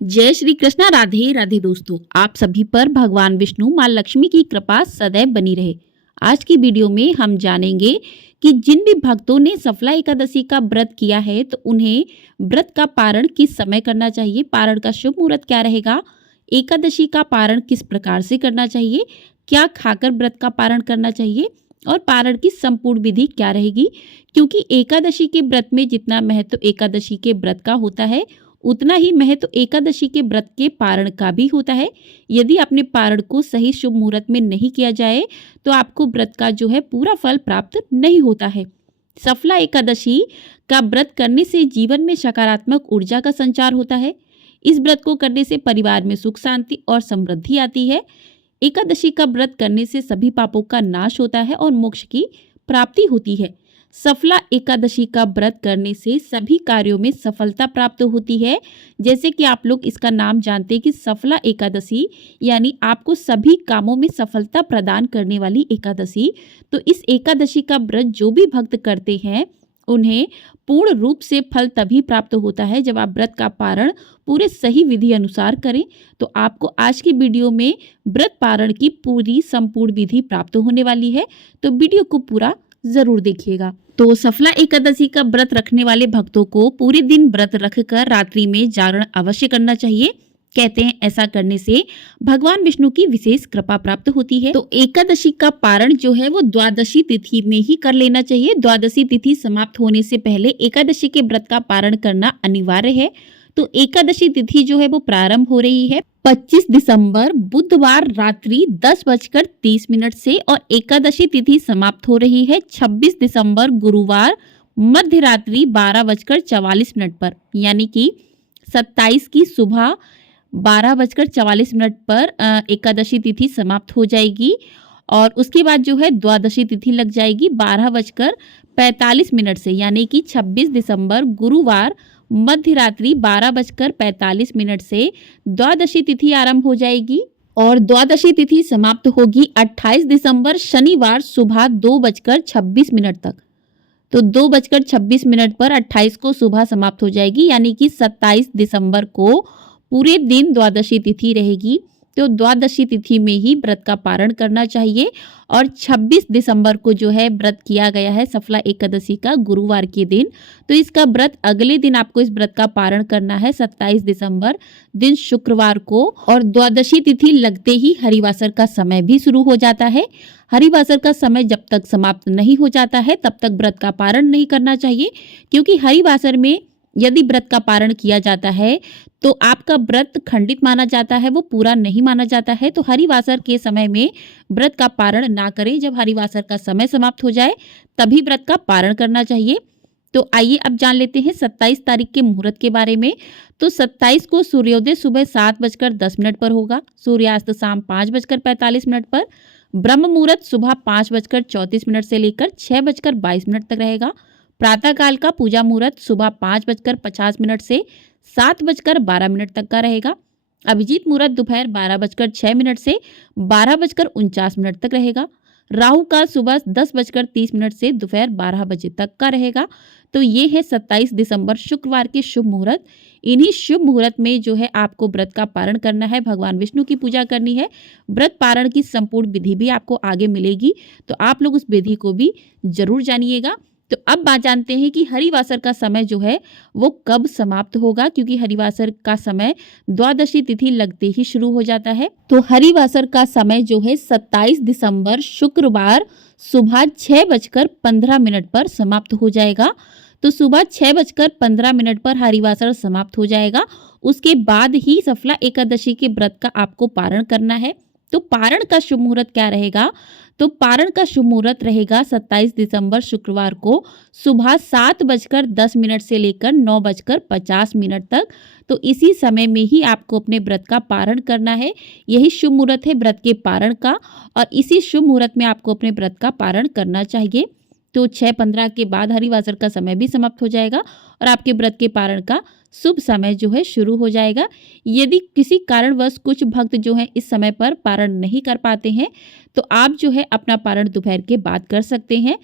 जय श्री कृष्णा। राधे राधे दोस्तों, आप सभी पर भगवान विष्णु माँ लक्ष्मी की कृपा सदैव बनी रहे। आज की वीडियो में हम जानेंगे कि जिन भी भक्तों ने सफला एकादशी का व्रत किया है तो उन्हें व्रत का पारण किस समय करना चाहिए, पारण का शुभ मुहूर्त क्या रहेगा, एकादशी का पारण किस प्रकार से करना चाहिए, क्या खाकर व्रत का पारण करना चाहिए और पारण की संपूर्ण विधि क्या रहेगी। क्योंकि एकादशी के व्रत में जितना महत्व एकादशी के व्रत का होता है उतना ही महत्व एकादशी के व्रत के पारण का भी होता है। यदि अपने पारण को सही शुभ मुहूर्त में नहीं किया जाए तो आपको व्रत का जो है पूरा फल प्राप्त नहीं होता है। सफला एकादशी का व्रत करने से जीवन में सकारात्मक ऊर्जा का संचार होता है। इस व्रत को करने से परिवार में सुख शांति और समृद्धि आती है। एकादशी का व्रत करने से सभी पापों का नाश होता है और मोक्ष की प्राप्ति होती है। सफला एकादशी का व्रत करने से सभी कार्यों में सफलता प्राप्त होती है। जैसे कि आप लोग इसका नाम जानते हैं कि सफला एकादशी यानी आपको सभी कामों में सफलता प्रदान करने वाली एकादशी। तो इस एकादशी का व्रत जो भी भक्त करते हैं उन्हें पूर्ण रूप से फल तभी प्राप्त होता है जब आप व्रत का पारण पूरे सही विधि अनुसार करें। तो आपको आज की वीडियो में व्रत पारण की पूरी संपूर्ण विधि प्राप्त होने वाली है, तो वीडियो को पूरा जरूर देखिएगा। तो सफला एकादशी का व्रत रखने वाले भक्तों को पूरे दिन व्रत रखकर रात्रि में जागरण अवश्य करना चाहिए। कहते हैं ऐसा करने से भगवान विष्णु की विशेष कृपा प्राप्त होती है। तो एकादशी का पारण जो है वो द्वादशी तिथि में ही कर लेना चाहिए। द्वादशी तिथि समाप्त होने से पहले एकादशी के व्रत का पारण करना अनिवार्य है। तो एकादशी तिथि जो है वो प्रारंभ हो रही है 25 दिसंबर बुधवार रात्रि 10:30 से और एकादशी तिथि समाप्त हो रही है 26 दिसंबर गुरुवार मध्य रात्रि 12:44 पर, यानी कि 27 की सुबह 12:44 पर एकादशी तिथि समाप्त हो जाएगी। और उसके बाद जो है द्वादशी तिथि लग जाएगी 12:45 से, यानी कि 26 दिसंबर गुरुवार मध्य रात्रि 12:45 से द्वादशी तिथि आरंभ हो जाएगी और द्वादशी तिथि समाप्त होगी 28 दिसंबर शनिवार सुबह 2:26 तक। तो 2:26 पर 28 को सुबह समाप्त हो जाएगी, यानी कि 27 दिसंबर को पूरे दिन द्वादशी तिथि रहेगी। तो द्वादशी तिथि में ही व्रत का पारण करना चाहिए। और 26 दिसंबर को जो है व्रत किया गया है सफला एकादशी का गुरुवार के दिन, तो इसका व्रत अगले दिन आपको इस व्रत का पारण करना है 27 दिसंबर दिन शुक्रवार को। और द्वादशी तिथि लगते ही हरिवासर का समय भी शुरू हो जाता है। हरिवासर का समय जब तक समाप्त नहीं हो जाता है तब तक व्रत का पारण नहीं करना चाहिए, क्योंकि हरिवासर में यदि व्रत का पारण किया जाता है तो आपका व्रत खंडित माना जाता है, वो पूरा नहीं माना जाता है। तो हरिवासर के समय में व्रत का पारण ना करें। जब हरिवासर का समय समाप्त हो जाए तभी व्रत का पारण करना चाहिए। तो आइए अब जान लेते हैं 27 तारीख के मुहूर्त के बारे में। तो 27 को सूर्योदय सुबह 7:10 पर होगा, सूर्यास्त शाम 5:45 पर, ब्रह्म मुहूर्त सुबह 5:34 से लेकर 6:22 तक रहेगा। प्रातः काल का पूजा मुहूर्त सुबह 5:50 से 7:12 तक का रहेगा। अभिजीत मुहूर्त दोपहर 12:06 से 12:49 तक रहेगा। राहु काल सुबह 10:30 से दोपहर 12 बजे तक का रहेगा। तो ये है 27 दिसंबर शुक्रवार के शुभ मुहूर्त। इन्हीं शुभ मुहूर्त में जो है आपको व्रत का पारण करना है, भगवान विष्णु की पूजा करनी है। व्रत पारण की संपूर्ण विधि भी आपको आगे मिलेगी, तो आप लोग उस विधि को भी जरूर जानिएगा। तो अब बात जानते हैं कि हरिवासर का समय जो है वो कब समाप्त होगा, क्योंकि हरिवासर का समय द्वादशी तिथि लगते ही शुरू हो जाता है। तो हरिवासर का समय जो है 27 दिसंबर शुक्रवार सुबह 6:15 पर समाप्त हो जाएगा। तो सुबह 6:15 पर हरिवासर समाप्त हो जाएगा। उसके बाद ही सफला एकादशी के व्रत का आपको पारण करना है। तो पारण का शुभ मुहूर्त क्या रहेगा? तो पारण का शुभ मुहूर्त रहेगा 27 दिसंबर शुक्रवार को सुबह 7:10 से लेकर 9:50 तक। तो इसी समय में ही आपको अपने व्रत का पारण करना है। यही शुभ मुहूर्त है व्रत के पारण का, और इसी शुभ मुहूर्त में आपको अपने व्रत का पारण करना चाहिए। तो 6:15 के बाद हरिवासर का समय भी समाप्त हो जाएगा और आपके व्रत के पारण का शुभ समय जो है शुरू हो जाएगा। यदि किसी कारणवश कुछ भक्त जो है इस समय पर पारण नहीं कर पाते हैं तो आप जो है अपना पारण दोपहर के बाद कर सकते हैं।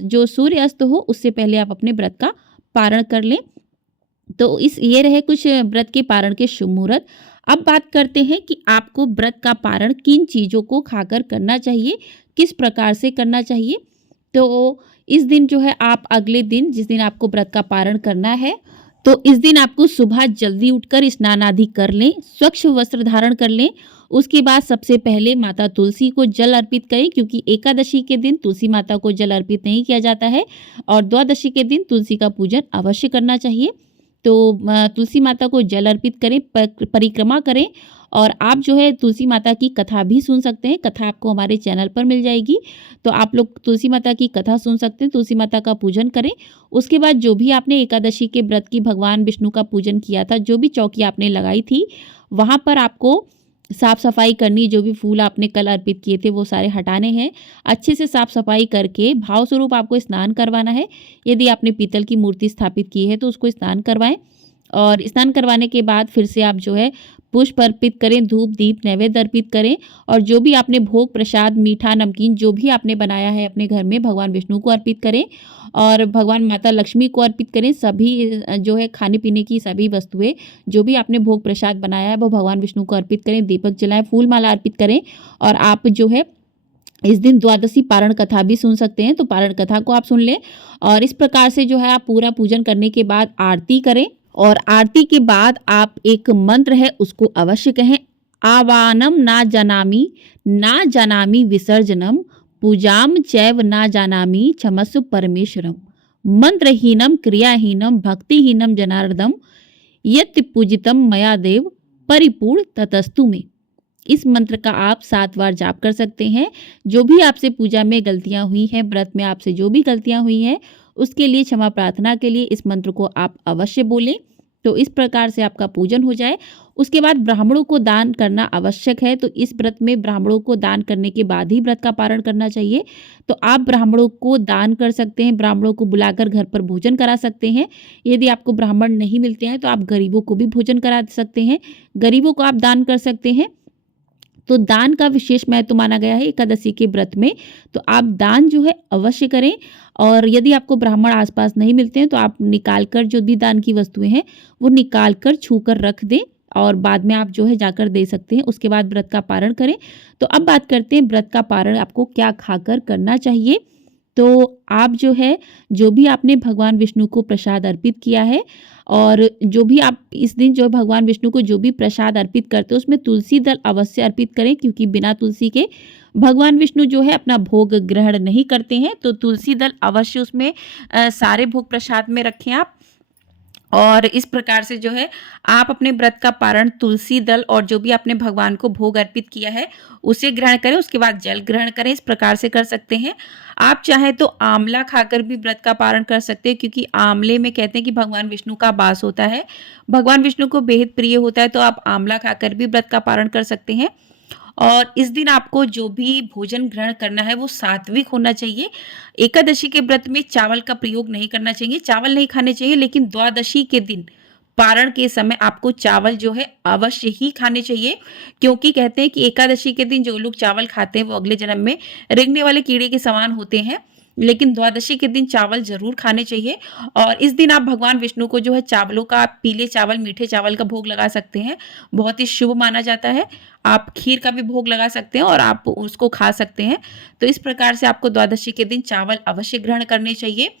जो सूर्य अस्त हो उससे पहले आप अपने व्रत का पारण कर लें। तो इस ये रहे कुछ व्रत के पारण के शुभ मुहूर्त। अब बात करते हैं कि आपको व्रत का पारण किन चीज़ों को खाकर करना चाहिए, किस प्रकार से करना चाहिए। तो इस दिन जो है आप अगले दिन जिस दिन आपको व्रत का पारण करना है, तो इस दिन आपको सुबह जल्दी उठकर स्नान आदि कर लें, स्वच्छ वस्त्र धारण कर लें। उसके बाद सबसे पहले माता तुलसी को जल अर्पित करें, क्योंकि एकादशी के दिन तुलसी माता को जल अर्पित नहीं किया जाता है और द्वादशी के दिन तुलसी का पूजन अवश्य करना चाहिए। तो तुलसी माता को जल अर्पित करें, परिक्रमा करें और आप जो है तुलसी माता की कथा भी सुन सकते हैं। कथा आपको हमारे चैनल पर मिल जाएगी, तो आप लोग तुलसी माता की कथा सुन सकते हैं, तुलसी माता का पूजन करें। उसके बाद जो भी आपने एकादशी के व्रत की भगवान विष्णु का पूजन किया था, जो भी चौकी आपने लगाई थी, वहाँ पर आपको साफ सफाई करनी। जो भी फूल आपने कल अर्पित किए थे वो सारे हटाने हैं। अच्छे से साफ सफाई करके भाव स्वरूप आपको स्नान करवाना है। यदि आपने पीतल की मूर्ति स्थापित की है तो उसको स्नान करवाएं और स्नान करवाने के बाद फिर से आप जो है पुष्प अर्पित करें, धूप दीप नैवेद्य अर्पित करें और जो भी आपने भोग प्रसाद मीठा नमकीन जो भी आपने बनाया है अपने घर में भगवान विष्णु को अर्पित करें और भगवान माता लक्ष्मी को अर्पित करें। सभी जो है खाने पीने की सभी वस्तुएं जो भी आपने भोग प्रसाद बनाया है वो भगवान विष्णु को अर्पित करें, दीपक जलाएं, फूल माला अर्पित करें और आप जो है इस दिन द्वादशी पारण कथा भी सुन सकते हैं। तो पारण कथा को आप सुन लें और इस प्रकार से जो है आप पूरा पूजन करने के बाद आरती करें और आरती के बाद आप एक मंत्र है उसको अवश्य कहें। आवानम ना जानामि विसर्जनम पूजाम चैव ना जानामि क्षमस्व परमेश्वरम मंत्रहीनम क्रियाहीनम भक्तिहीनम जनार्दम यत् पूजितम मया देव परिपूर्ण ततस्तु में। इस मंत्र का आप 7 बार जाप कर सकते हैं। जो भी आपसे पूजा में गलतियां हुई हैं, व्रत में आपसे जो भी गलतियां हुई हैं, उसके लिए क्षमा प्रार्थना के लिए इस मंत्र को आप अवश्य बोलें। तो इस प्रकार से आपका पूजन हो जाए। उसके बाद ब्राह्मणों को दान करना आवश्यक है। तो इस व्रत में ब्राह्मणों को दान करने के बाद ही व्रत का पारण करना चाहिए। तो आप ब्राह्मणों को दान कर सकते हैं, ब्राह्मणों को बुलाकर घर पर भोजन करा सकते हैं। यदि आपको ब्राह्मण नहीं मिलते हैं तो आप गरीबों को भी भोजन करा सकते हैं, गरीबों को आप दान कर सकते हैं। तो दान का विशेष महत्व माना गया है एकादशी के व्रत में। तो आप दान जो है अवश्य करें और यदि आपको ब्राह्मण आसपास नहीं मिलते हैं तो आप निकाल कर जो भी दान की वस्तुएं हैं वो निकाल कर छू कर रख दें और बाद में आप जो है जाकर दे सकते हैं। उसके बाद व्रत का पारण करें। तो अब बात करते हैं व्रत का पारण आपको क्या खाकर करना चाहिए। तो आप जो है जो भी आपने भगवान विष्णु को प्रसाद अर्पित किया है और जो भी आप इस दिन जो भगवान विष्णु को जो भी प्रसाद अर्पित करते हैं उसमें तुलसी दल अवश्य अर्पित करें, क्योंकि बिना तुलसी के भगवान विष्णु जो है अपना भोग ग्रहण नहीं करते हैं। तो तुलसी दल अवश्य उसमें सारे भोग प्रसाद में रखें आप। और इस प्रकार से जो है आप अपने व्रत का पारण तुलसी दल और जो भी आपने भगवान को भोग अर्पित किया है उसे ग्रहण करें, उसके बाद जल ग्रहण करें। इस प्रकार से कर सकते हैं। आप चाहें तो आंवला खाकर भी व्रत का पारण कर सकते हैं, क्योंकि आंवले में कहते हैं कि भगवान विष्णु का वास होता है, भगवान विष्णु को बेहद प्रिय होता है। तो आप आंवला खाकर भी व्रत का पारण कर सकते हैं। और इस दिन आपको जो भी भोजन ग्रहण करना है वो सात्विक होना चाहिए। एकादशी के व्रत में चावल का प्रयोग नहीं करना चाहिए, चावल नहीं खाने चाहिए, लेकिन द्वादशी के दिन पारण के समय आपको चावल जो है अवश्य ही खाने चाहिए, क्योंकि कहते हैं कि एकादशी के दिन जो लोग चावल खाते हैं वो अगले जन्म में रेंगने वाले कीड़े के समान होते हैं। लेकिन द्वादशी के दिन चावल जरूर खाने चाहिए और इस दिन आप भगवान विष्णु को जो है चावलों का, पीले चावल मीठे चावल का भोग लगा सकते हैं, बहुत ही शुभ माना जाता है। आप खीर का भी भोग लगा सकते हैं और आप उसको खा सकते हैं। तो इस प्रकार से आपको द्वादशी के दिन चावल अवश्य ग्रहण करने चाहिए।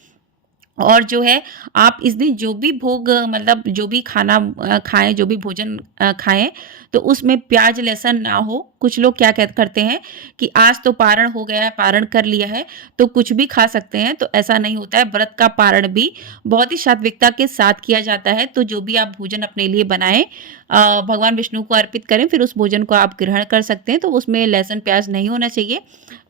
और जो है आप इस दिन जो भी भोग मतलब जो भी खाना खाएं, जो भी भोजन खाएं, तो उसमें प्याज लहसुन ना हो। कुछ लोग क्या करते हैं कि आज तो पारण हो गया है, पारण कर लिया है तो कुछ भी खा सकते हैं, तो ऐसा नहीं होता है। व्रत का पारण भी बहुत ही सात्विकता के साथ किया जाता है। तो जो भी आप भोजन अपने लिए बनाएं, भगवान विष्णु को अर्पित करें, फिर उस भोजन को आप ग्रहण कर सकते हैं। तो उसमें लहसुन प्याज नहीं होना चाहिए,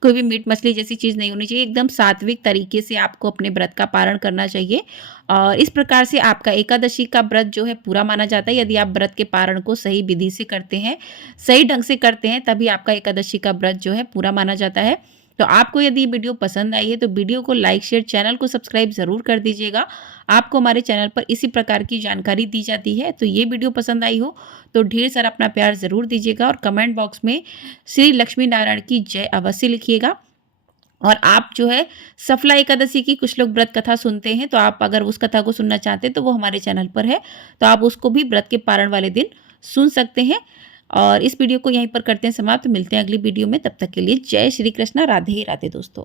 कोई भी मीट मछली जैसी चीज़ नहीं होनी चाहिए। एकदम सात्विक तरीके से आपको अपने व्रत का पारण करना चाहिए। और इस प्रकार से आपका एकादशी का व्रत जो है पूरा माना जाता है। यदि आप व्रत के पारण को सही विधि से करते हैं, सही ढंग से करते हैं, तभी आपका एकादशी का व्रत जो है पूरा माना जाता है। तो आपको यदि ये वीडियो पसंद आई है तो वीडियो को लाइक शेयर, चैनल को सब्सक्राइब जरूर कर दीजिएगा। आपको हमारे चैनल पर इसी प्रकार की जानकारी दी जाती है। तो ये वीडियो पसंद आई हो तो ढेर सारा अपना प्यार जरूर दीजिएगा और कमेंट बॉक्स में श्री लक्ष्मी नारायण की जय अवश्य लिखिएगा। और आप जो है सफला एकादशी की कुछ लोग व्रत कथा सुनते हैं, तो आप अगर उस कथा को सुनना चाहते हैं तो वो हमारे चैनल पर है, तो आप उसको भी व्रत के पारण वाले दिन सुन सकते हैं। और इस वीडियो को यहीं पर करते हैं समाप्त। मिलते हैं अगली वीडियो में, तब तक के लिए जय श्री कृष्णा, राधे राधे दोस्तों।